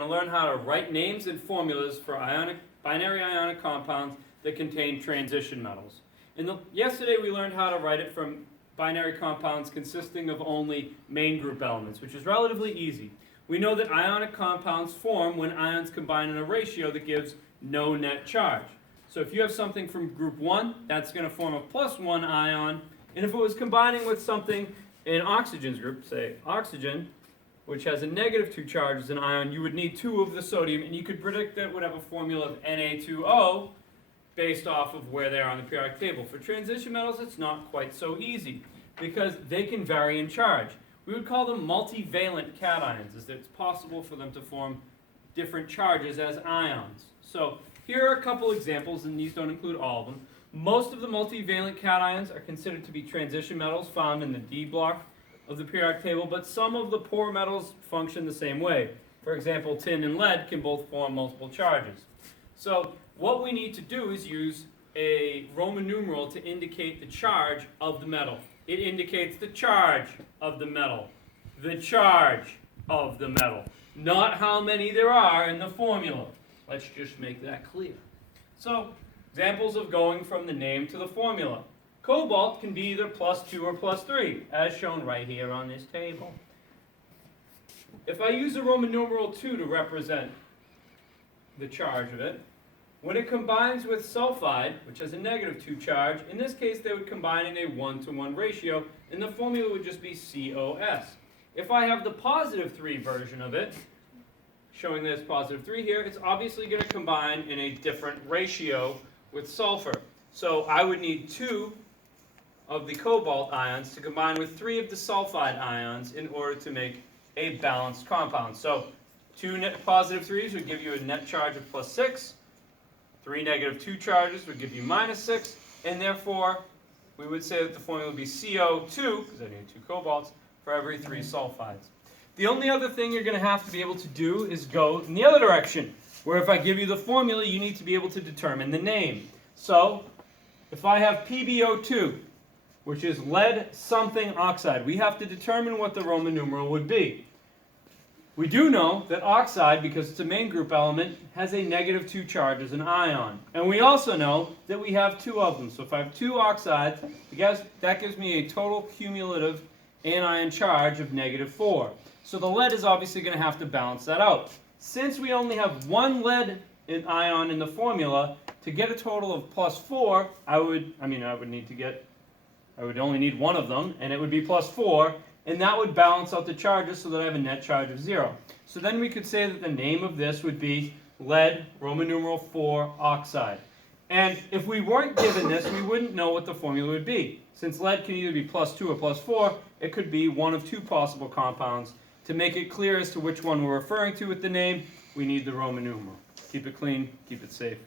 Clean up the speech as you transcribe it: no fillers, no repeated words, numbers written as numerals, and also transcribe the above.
We're going to learn how to write names and formulas for binary ionic compounds that contain transition metals. Yesterday we learned how to write it from binary compounds consisting of only main group elements, which is relatively easy. We know that ionic compounds form when ions combine in a ratio that gives no net charge. So if you have something from group 1, that's going to form a +1 ion, and if it was combining with something in oxygen's group, say oxygen, which has a -2 charge as an ion, you would need 2 of the sodium, and you could predict that it would have a formula of Na2O based off of where they are on the periodic table. For transition metals, it's not quite so easy because they can vary in charge. We would call them multivalent cations, as it's possible for them to form different charges as ions. So here are a couple examples, and these don't include all of them. Most of the multivalent cations are considered to be transition metals found in the D block of the periodic table, but some of the poor metals function the same way. For example, tin and lead can both form multiple charges. So what we need to do is use a Roman numeral to indicate the charge of the metal. It indicates the charge of the metal. The charge of the metal. Not how many there are in the formula. Let's just make that clear. So, examples of going from the name to the formula. Cobalt can be either +2 or +3, as shown right here on this table. If I use a Roman numeral 2 to represent the charge of it, when it combines with sulfide, which has a -2 charge, in this case they would combine in a 1-to-1 ratio, and the formula would just be COS. If I have the +3 version of it, showing this +3 here, it's obviously going to combine in a different ratio with sulfur. So I would need 2 of the cobalt ions to combine with 3 of the sulfide ions in order to make a balanced compound. So 2 +3s would give you a net charge of +6. 3 -2 charges would give you -6. And therefore, we would say that the formula would be CO2, because I need 2 cobalts, for every 3 sulfides. The only other thing you're going to have to be able to do is go in the other direction, where if I give you the formula, you need to be able to determine the name. So, if I have PbO2, which is lead something oxide, we have to determine what the Roman numeral would be. We do know that oxide, because it's a main group element, has a -2 charge as an ion. And we also know that we have 2 of them. So if I have 2 oxides, that gives me a total cumulative anion charge of -4. So the lead is obviously going to have to balance that out. Since we only have 1 lead ion in the formula, to get a total of +4, I would only need 1 of them, and it would be +4, and that would balance out the charges so that I have a net charge of 0. So then we could say that the name of this would be lead, Roman numeral 4, oxide. And if we weren't given this, we wouldn't know what the formula would be. Since lead can either be +2 or +4, it could be one of 2 possible compounds. To make it clear as to which one we're referring to with the name, we need the Roman numeral. Keep it clean, keep it safe.